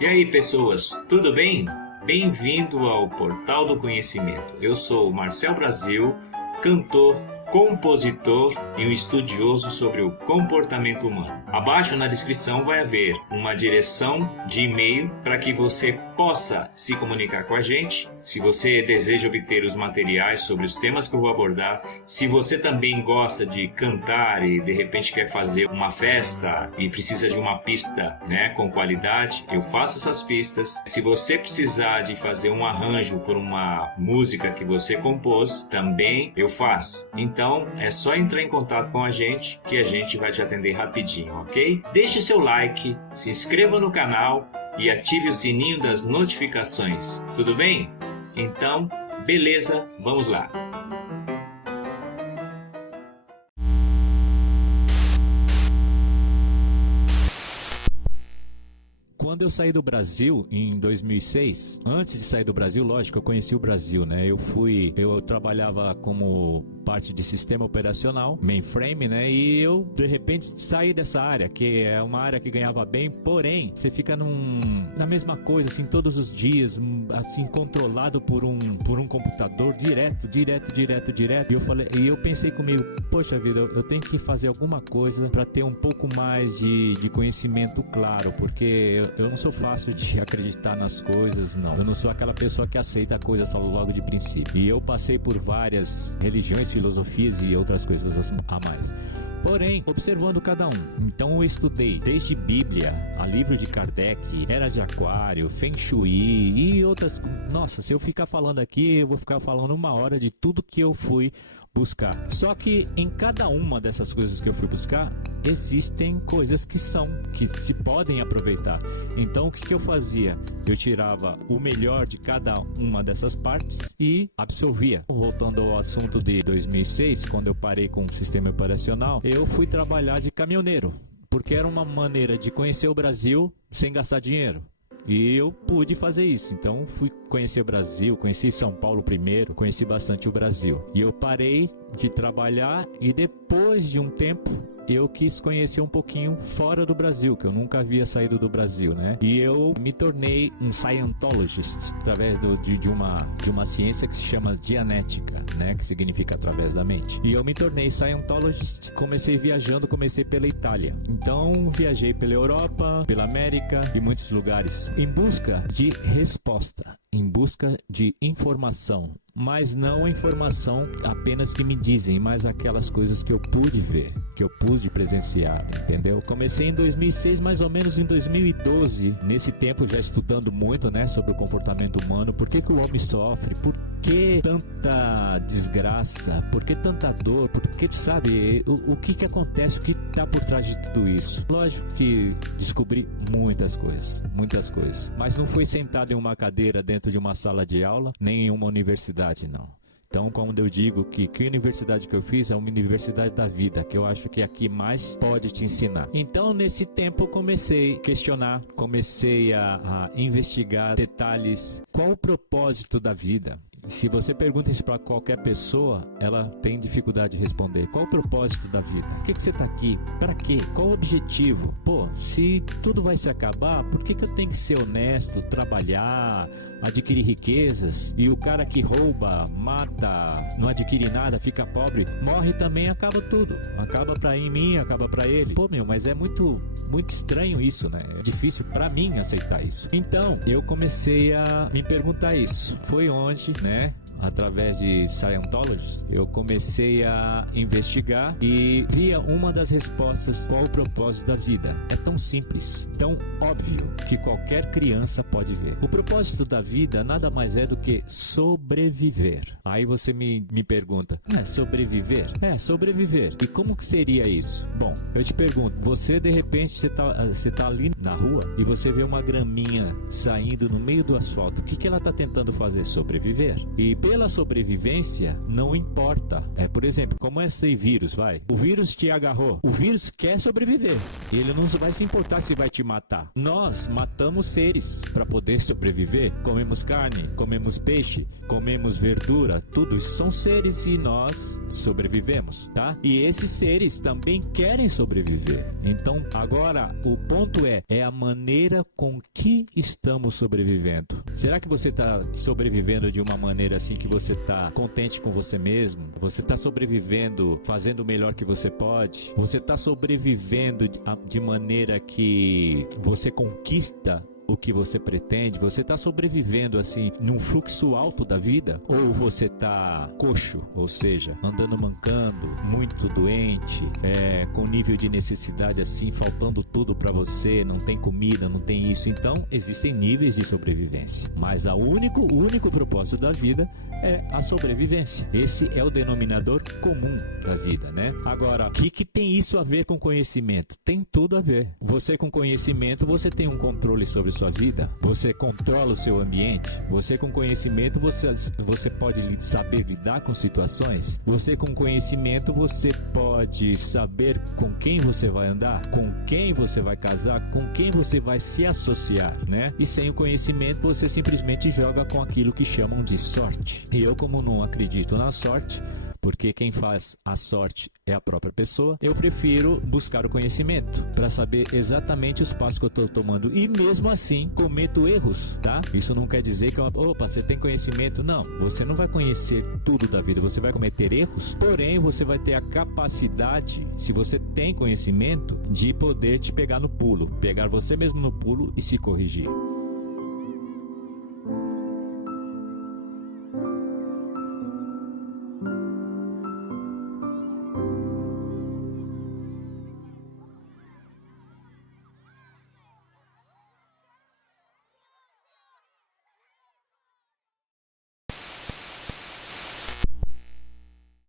E aí, pessoas, tudo bem? Bem-vindo ao Portal do Conhecimento. Eu sou o Marcel Brasil, cantor, compositor e um estudioso sobre o comportamento humano. Abaixo na descrição vai haver uma direção de e-mail para que você possa se comunicar com a gente. Se você deseja obter os materiais sobre os temas que eu vou abordar, se você também gosta de cantar e de repente quer fazer uma festa e precisa de uma pista, com qualidade, eu faço essas pistas. Se você precisar de fazer um arranjo por uma música que você compôs, também eu faço. Então é só entrar em contato com a gente que a gente vai te atender rapidinho, ok? Deixe seu like, se inscreva no canal e ative o sininho das notificações, tudo bem? Então, beleza, vamos lá. Quando eu saí do Brasil em 2006, antes de sair do Brasil, lógico, eu conheci o Brasil, né? Eu trabalhava como parte de sistema operacional, mainframe, né? E eu, de repente, saí dessa área, que é uma área que ganhava bem, porém, você fica na mesma coisa, assim, todos os dias, assim, controlado por um computador, direto. E eu pensei comigo, poxa vida, eu tenho que fazer alguma coisa para ter um pouco mais de conhecimento claro, porque eu não sou fácil de acreditar nas coisas, não. Eu não sou aquela pessoa que aceita a coisa só logo de princípio. E eu passei por várias religiões, filosofias e outras coisas a mais. Porém, observando cada um. Então eu estudei desde Bíblia, a livro de Kardec, Era de Aquário, Feng Shui e outras... Nossa, se eu ficar falando aqui, eu vou ficar falando 1 hora de tudo que eu fui buscar. Só que em cada uma dessas coisas que eu fui buscar, existem coisas que se podem aproveitar. Então o que eu fazia? Eu tirava o melhor de cada uma dessas partes e absorvia. Voltando ao assunto de 2006, quando eu parei com o sistema operacional, eu fui trabalhar de caminhoneiro, porque era uma maneira de conhecer o Brasil sem gastar dinheiro. E eu pude fazer isso, então fui conhecer o Brasil, conheci São Paulo primeiro, conheci bastante o Brasil. E eu parei de trabalhar e depois de um tempo eu quis conhecer um pouquinho fora do Brasil, que eu nunca havia saído do Brasil, né? E eu me tornei um Scientologist, através de uma ciência que se chama Dianética, né? Que significa através da mente. E eu me tornei Scientologist, comecei viajando, comecei pela Itália. Então viajei pela Europa, pela América e muitos lugares, em busca de resposta, em busca de informação. Mas não a informação apenas que me dizem, mas aquelas coisas que eu pude ver, que eu pude presenciar, entendeu? Comecei em 2006, mais ou menos em 2012, nesse tempo já estudando muito, né, sobre o comportamento humano, por que o homem sofre, por que tanta desgraça, por que tanta dor, por que, sabe, o que acontece, o que está por trás de tudo isso. Lógico que descobri muitas coisas, mas não foi sentado em uma cadeira dentro de uma sala de aula, nem em uma universidade, não. Então, quando eu digo que universidade que eu fiz é uma universidade da vida, que eu acho que aqui mais pode te ensinar. Então, nesse tempo, eu comecei a questionar, comecei a investigar detalhes. Qual o propósito da vida? Se você pergunta isso para qualquer pessoa, ela tem dificuldade de responder. Qual o propósito da vida? Por que você está aqui? Para quê? Qual o objetivo? Pô, se tudo vai se acabar, por que eu tenho que ser honesto, trabalhar, adquirir riquezas? E o cara que rouba, mata, não adquire nada, fica pobre, morre também, acaba tudo. Acaba para mim, acaba para ele. Pô, mas é muito estranho isso, né? É difícil para mim aceitar isso. Então, eu comecei a me perguntar isso. Foi onde, né? Através de Scientology, eu comecei a investigar e via uma das respostas: qual o propósito da vida? É tão simples, tão óbvio que qualquer criança pode ver. O propósito da vida nada mais é do que sobreviver. Aí você me pergunta, sobreviver? Sobreviver. E como que seria isso? Bom, eu te pergunto, você de repente você tá ali na rua e você vê uma graminha saindo no meio do asfalto. O que ela está tentando fazer? Sobreviver. E pela sobrevivência, não importa. Por exemplo, como esse vírus, o vírus te agarrou. O vírus quer sobreviver. Ele não vai se importar se vai te matar. Nós matamos seres para poder sobreviver. Comemos carne, comemos peixe, comemos verdura. Tudo isso são seres e nós sobrevivemos, tá? E esses seres também querem sobreviver. Então, agora, o ponto é a maneira com que estamos sobrevivendo. Será que você está sobrevivendo de uma maneira assim que você está contente com você mesmo? Você está sobrevivendo fazendo o melhor que você pode? Você está sobrevivendo de maneira que você conquista o que você pretende? Você está sobrevivendo assim num fluxo alto da vida? Ou você está coxo, ou seja, andando mancando, muito doente, com nível de necessidade assim, faltando tudo para você, não tem comida, não tem isso? Então, existem níveis de sobrevivência, mas o único propósito da vida é a sobrevivência. Esse é o denominador comum da vida, né? Agora, o que tem isso a ver com conhecimento? Tem tudo a ver. Você com conhecimento, você tem um controle sobre sua vida, você controla o seu ambiente, você com conhecimento, você pode saber lidar com situações, você com conhecimento, você pode saber com quem você vai andar, com quem você vai casar, com quem você vai se associar, né? E sem o conhecimento, você simplesmente joga com aquilo que chamam de sorte. E eu, como não acredito na sorte, porque quem faz a sorte é a própria pessoa, eu prefiro buscar o conhecimento para saber exatamente os passos que eu estou tomando, e mesmo assim cometo erros, tá? Isso não quer dizer que você tem conhecimento. Não, você não vai conhecer tudo da vida, você vai cometer erros, porém você vai ter a capacidade, se você tem conhecimento, de poder te pegar no pulo, pegar você mesmo no pulo e se corrigir.